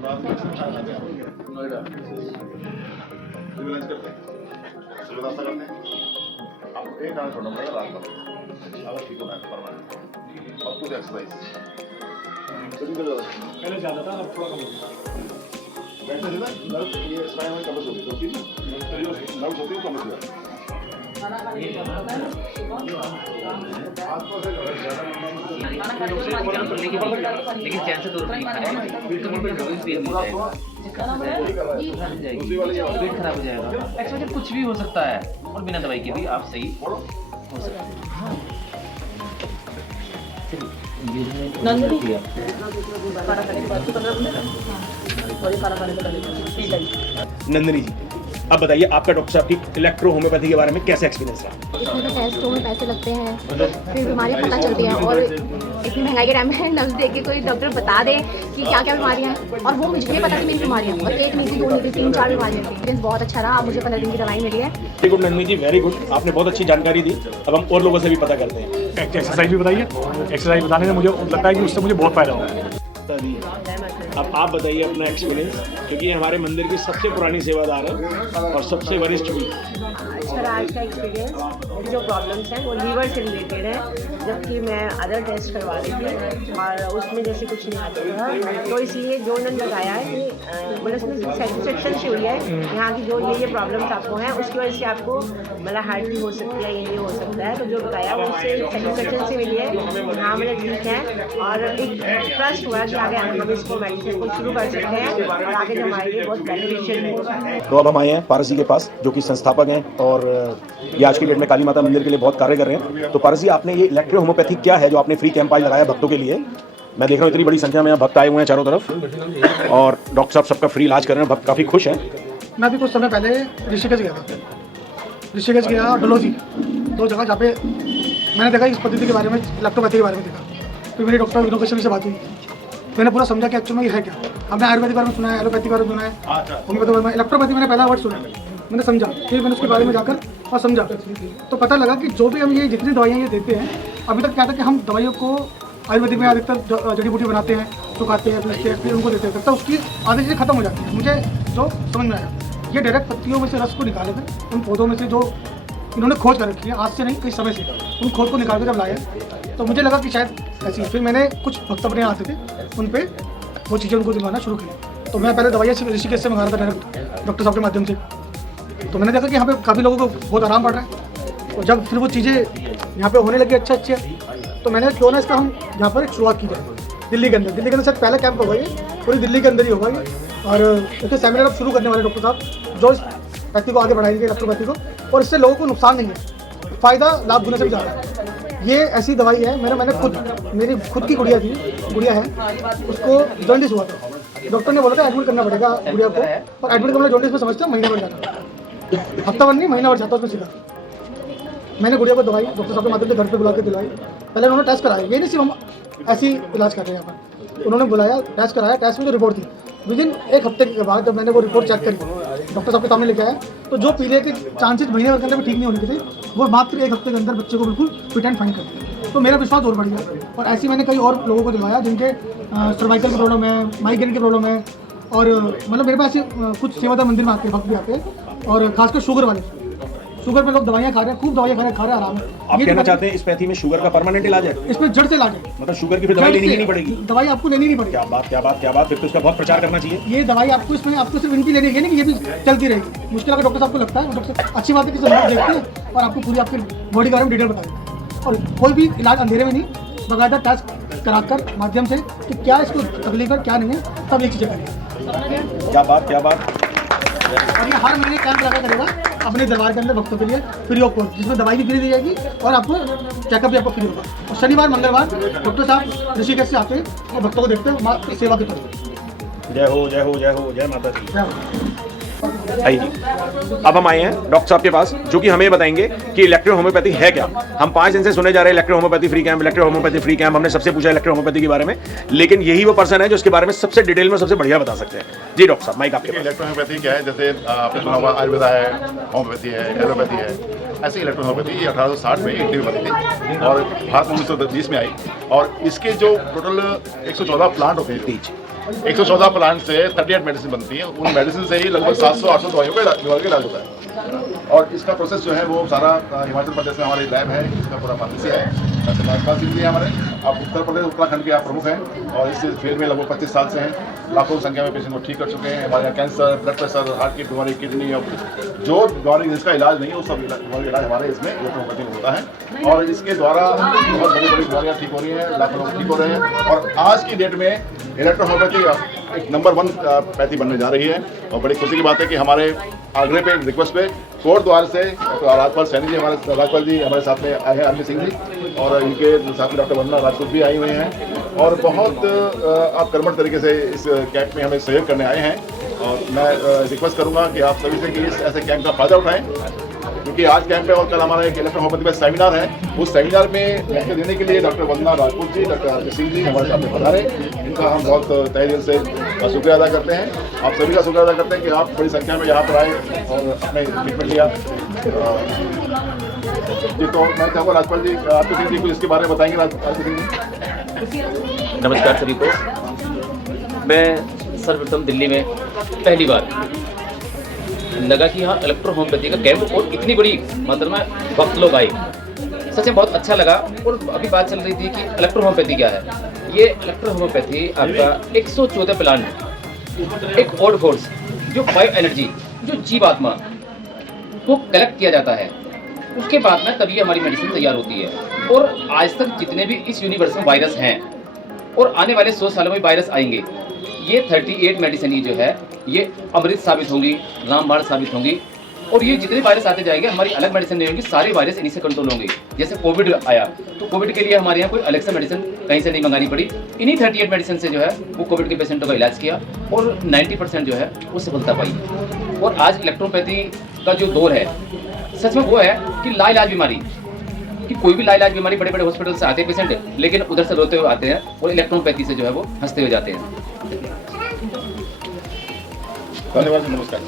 Noida relies करते हैं, सुबह नाश्ता करते हैं, आपको एक खाना छोड़ना पड़ेगा रात को, अगर ठीक होना है परमानेंट और कुछ एक्सरसाइज पहले ज़्यादा था, अब थोड़ा कम हो गया। बैठने से ना नर्व ये स्पाइन में कमज़ोर होती है, जो नर्व्स होती है वो कमज़ोर होती है। लेकिन चैन से दूर नहीं खाना है, पेट खराब हो जाएगा। एक्चुअली कुछ भी हो सकता है और बिना दवाई के भी आप सही हो सकते हैं। नंदिनी जी, अब बताइए आपका डॉक्टर साहब की इलेक्ट्रो होम्योपैथी के बारे में कैसा एक्सपीरियंस रहा? इसमें तो टेस्टों में पैसे लगते हैं, फिर बीमारियाँ पता चलती हैं, और इतनी महंगाई के टाइम में नब्ज देख के कोई डॉक्टर बता दे कि क्या क्या बीमारियाँ हैं, और वो मुझे ये पता कि मेरी बीमारियाँ, और एक नहीं थी, दो नहीं थी, 3-4 बीमारियाँ थी। एक्सपीरियंस बहुत अच्छा रहा। मुझे 15 दिन की दवाई मिली है। वेरी गुड नंदिनी जी, वेरी गुड, आपने बहुत अच्छी जानकारी दी। अब हम और लोगों से भी पता करते हैं। एक्सरसाइज भी बताइए। एक्सरसाइज बताने से मुझे लगता है कि उससे मुझे बहुत फ़ायदा होगा। अब आप बताइए अपना एक्सपीरियंस, क्योंकि ये हमारे मंदिर की सबसे पुरानी सेवादार है और सबसे वरिष्ठ भी। अच्छा रहा आज का एक्सपीरियंस। मेरी जो प्रॉब्लम्स हैं वो लीवर से रिलेटेड है, जबकि मैं अदर टेस्ट करवा रही थी और उसमें जैसे कुछ नहीं आता था, तो इसलिए जो उन्होंने बताया है कि मतलब उसमें सेटिस्फेक्शन से हुई है। यहाँ की जो ये प्रॉब्लम्स आपको हैं उसकी वजह से आपको मतलब हार्ट भी हो सकती है, ये नहीं हो सकता है, तो जो बताया वो उससे सेटिस्फेक्शन से मिली है। हाँ मतलब ठीक है, और एक ट्रस्ट हुआ कि आगे हम इसको मेडिसिन को शुरू कर सकते हैं और आगे जो हमारे लिए बहुत बेनिफिशियल है। तो अब हम आए हैं पारस जी के पास, जो कि संस्थापक हैं और ये आज की डेट में काली माता मंदिर के लिए बहुत कार्य कर रहे हैं। तो पारस जी, आपने ये इलेक्ट्रो होम्योपैथी क्या है जो आपने फ्री कैंप आज लगाया भक्तों के लिए? मैं देख रहा हूँ इतनी बड़ी संख्या में भक्त आए हुए हैं चारों तरफ, और डॉक्टर साहब सबका फ्री इलाज कर रहे हैं, भक्त काफ़ी खुश हैं। मैं अभी कुछ समय पहले ऋषिकेश गया था। ऋषिकेश गया, डलोजी, दो जगह जहाँ पे मैंने देखा इस पद्धति के बारे में, इलेक्ट्रोपैथी के बारे में देखा। फिर मेरी डॉक्टर विनोद कश्यप से बात हुई, मैंने पूरा समझा कि एक्चुअली में ये है क्या। हमने आयुर्वेदिक बारे में सुना है, एलोपैथी के बारे में सुना है, होम्योपैथी बारे में, इलेक्ट्रोपैथी मैंने पहला वर्ड सुना है, मैंने समझा, फिर मैंने उसके बारे में जाकर और समझा, तो पता लगा कि जो भी हम ये जितनी दवाइयाँ ये देते हैं, अभी तक क्या था कि हम दवाइयों को आयुर्वेदिक में अधिकतर जड़ी बूटी बनाते हैं, सुखाते हैं, पीसते हैं, फिर उनको देते हैं, तब उसकी आधी चीज़ें खत्म हो जाती है। मुझे जो समझ में आया, ये डायरेक्ट पत्तियों में से रस को निकाले थे, उन पौधों में से जो इन्होंने खोज कर रखी है, आज से नहीं कई समय से, उन खोज को निकाल कर जब लाया तो मुझे लगा कि शायद ऐसी है। फिर मैंने कुछ भक्त अपने आते थे, उन पर वो चीज़ें उनको दिलवाना शुरू किया। तो मैं पहले दवाइयाँ ऋषिकेश से मंगा रहा था डायरेक्ट डॉक्टर साहब के माध्यम से। तो मैंने देखा कि यहाँ पे काफ़ी लोगों को बहुत आराम पड़ रहा है, और जब फिर वो चीज़ें यहाँ पे होने लगी अच्छे, तो मैंने क्यों ना इसका हम यहाँ पर एक शुरुआत की जाए दिल्ली के अंदर शायद पहला कैंप होगा ये, पूरी दिल्ली के अंदर ही होगा ये। और इसके सेमिनार अब शुरू करने वाले डॉक्टर साहब जो इस पैथी को आगे बढ़ाएंगे, इलेक्ट्रोपैथी को, और इससे लोगों को नुकसान नहीं है, फ़ायदा लाभ गुना से भी ज़्यादा है। ये ऐसी दवाई है, मेरी खुद की गुड़िया है, उसको जॉन्डिस हुआ था, डॉक्टर ने बोला था एडमिट करना पड़ेगा गुड़िया को, और एडमिट करना जॉन्डिस में समझते हैं महीना भर जाता, हफ्ता भर नहीं महीना भर जाता उसमें सीधा। मैंने गुड़िया को दवाई डॉक्टर साहब के माध्यम से घर पे बुला के दिलाई। पहले उन्होंने टेस्ट कराया, ये नहीं सिर्फ हम ऐसी इलाज कर रहे हैं यहाँ पर, उन्होंने बुलाया, टेस्ट कराया, टेस्ट में जो रिपोर्ट थी, विदिन एक हफ्ते के बाद जब मैंने वो रिपोर्ट चेक करी, डॉक्टर साहब के सामने लेके आया, तो जो पीलिया के चांसेस महीने भर के अंदर भी ठीक नहीं होने के थे, वो मात्र एक हफ्ते के अंदर बच्चे को बिल्कुल फिट एंड फाइन कर दिया। तो मेरा विश्वास और बढ़ गया, और ऐसे मैंने कई और लोगों को दिलवाया जिनके सर्वाइकल की प्रॉब्लम है, माइग्रेन की प्रॉब्लम है, और मतलब मेरे पास ऐसे कुछ सेवादार मंदिर में आते हैं, भक्त भी आते हैं, और खासकर शुगर वाले, शुगर पे लोग दवाइयाँ खा रहे हैं, खूब दवाइयाँ खा रहे हैं, आराम है। आप कहना चाहते हैं इस पैथी में शुगर का परमानेंट इलाज है? इसमें जड़ से इलाज है, मतलब शुगर की फिर दवाई लेनी ही नहीं पड़ेगी? दवाई आपको लेनी नहीं पड़ेगी। क्या बात, फिर तो इसका बहुत प्रचार करना चाहिए। ये दवाई आपको इसमें आपको सिर्फ इनकी लेनी है, नहीं कि ये भी चलती रहेगी। मुश्किल अगर डॉक्टर साहब को लगता है, डॉक्टर अच्छी बात है कि सब देखते हैं और आपको पूरी आपकी बॉडी के बारे में डिटेल बताएंगे, और कोई भी इलाज अंधेरे में नहीं, बाकायदा टेस्ट कराकर माध्यम से कि क्या इसको तकलीफ है क्या नहीं है, सब एक चीज़ें करेंगे। क्या बात। और ये हर महीने कैंप लगा करेगा अपने दरबार के अंदर भक्तों के लिए फ्री ऑफ कॉस्ट, जिसमें दवाई भी फ्री दी जाएगी और आपको चेकअप भी आपको फ्री होगा। और शनिवार मंगलवार डॉक्टर साहब ऋषिकेश से आते हैं और भक्तों को देखते हैं सेवा के तौर पर। जय हो, जय माता दी। जय हो। आइए, अब हम आए हैं डॉक्टर साहब के पास, जो कि हमें बताएंगे कि इलेक्ट्रो होम्योपैथी है क्या। हम 5 दिन से सुने जा रहे हैं इलेक्ट्रो होम्योपैथी फ्री कैंप, हमने सबसे पूछा इलेक्ट्रो होम्योपैथी के बारे में, लेकिन यही वो पर्सन है जो इसके बारे में सबसे डिटेल में सबसे बढ़िया बता सकते हैं। जी डॉक्टर साहब, माइक आपके पास। इलेक्ट्रो होम्योपैथी क्या है? जैसे आपने सुना होगा आयुर्वेदा है, होम्योपैथी है, एलोपैथी है, ऐसे इलेक्ट्रो होम्योपैथी 1860 में इटली में बनी थी और भारत में 1920 में आई। और इसके जो टोटल 114 प्लांट होते हैं, 114 प्लांट से 38 मेडिसिन बनती है। उन मेडिसिन से ही लगभग 700-800 दवाइयों का बीमारी का इलाज होता है। और इसका प्रोसेस जो है वो सारा हिमाचल प्रदेश में हमारी लैब है, इसका पूरा फार्मेसी है। हमारे आप उत्तर प्रदेश उत्तराखंड के आप प्रमुख हैं और इस फील्ड में लगभग 25 साल से हैं। लाखों की संख्या में पेशेंट को ठीक कर चुके हैं। हमारे यहाँ कैंसर, ब्लड प्रेशर, हार्ट की बीमारी, किडनी और जो बीमारी जिसका इलाज नहीं है वो सब बीमारी इलाज हमारे इसमें इलेक्ट्रोहोम्योपैथी में होता है। और इसके द्वारा बहुत बड़ी बड़ी बीमारियाँ ठीक हो रही हैं, लाखों लोग ठीक हो रहे हैं। और आज की डेट में इलेक्ट्रोहोम्योपैथी एक नंबर 1 पैथी बनने जा रही है। और बड़ी खुशी की बात है कि हमारे आग्रह पे रिक्वेस्ट पे कोट द्वार से राजपाल सैनी जी हमारे साथ में आए हैं, आरपी सिंह जी, और इनके साथ में डॉक्टर वंदना राजपूत भी आई हुई हैं और बहुत आप कर्मठ तरीके से इस कैंप में हमें सहयोग करने आए हैं। और मैं रिक्वेस्ट करूंगा कि आप सभी से कि इस ऐसे कैंप का फायदा उठाएं, क्योंकि आज कैंप है और कल हमारा एक इलेक्ट्रोहोम्योपैथी में सेमिनार है। उस सेमिनार में लेक्चर देने के लिए डॉक्टर वंदना राजपूत जी, डॉक्टर आरपी सिंह जी हमारे सामने पधारे। इनका हम बहुत तहे दिल से शुक्रिया अदा करते हैं। आप सभी का शुक्रिया अदा करते हैं कि आप बड़ी संख्या में यहाँ पर आए और अपने ट्रीटमेंट लिया। जी तो मैं चाहूँगा राजपाल जी, आरपी सिंह जी को इसके बारे में बताएंगे। आरपी सिंह जी, नमस्कार सभी को। मैं सर्वप्रथम दिल्ली में पहली बार लगा कि यहाँ इलेक्ट्रोहोम्योपैथी का कैंप और इतनी बड़ी मात्रा में वक्त लोग आए, सच में बहुत अच्छा लगा। और अभी बात चल रही थी कि इलेक्ट्रोहोम्योपैथी क्या है। ये इलेक्ट्रोहोम्योपैथी आपका 114 प्लांट, एक ऑड फोर्स, जो बायो एनर्जी, जो जीव आत्मा को कलेक्ट किया जाता है, उसके बाद में तभी हमारी मेडिसिन तैयार होती है। और आज तक जितने भी इस यूनिवर्स में वायरस हैं और आने वाले 100 सालों में वायरस आएंगे, ये 38 मेडिसिन ही जो है ये अमृत साबित होंगी, रामबाण साबित होंगी। और ये जितने वायरस आते जाएंगे हमारी अलग मेडिसिन नहीं होंगी, सारे वायरस इन्हीं से कंट्रोल होंगे। जैसे कोविड आया तो कोविड के लिए हमारे यहाँ कोई अलग से मेडिसिन कहीं से नहीं मंगानी पड़ी। इन्हीं 38 मेडिसिन से जो है वो कोविड के पेशेंटों का इलाज किया और 90% जो है वो सफलता पाई। और आज इलेक्ट्रोपैथी का जो दौर है सच में वो है कि लाइलाज बीमारी, कि कोई भी लाइलाज बीमारी बड़े बड़े हॉस्पिटल से आते हैं पेशेंट, लेकिन उधर से रोते हुए आते हैं और इलेक्ट्रोपैथी से जो है वो हंसते हुए जाते हैं। धन्यवाद, नमस्कार।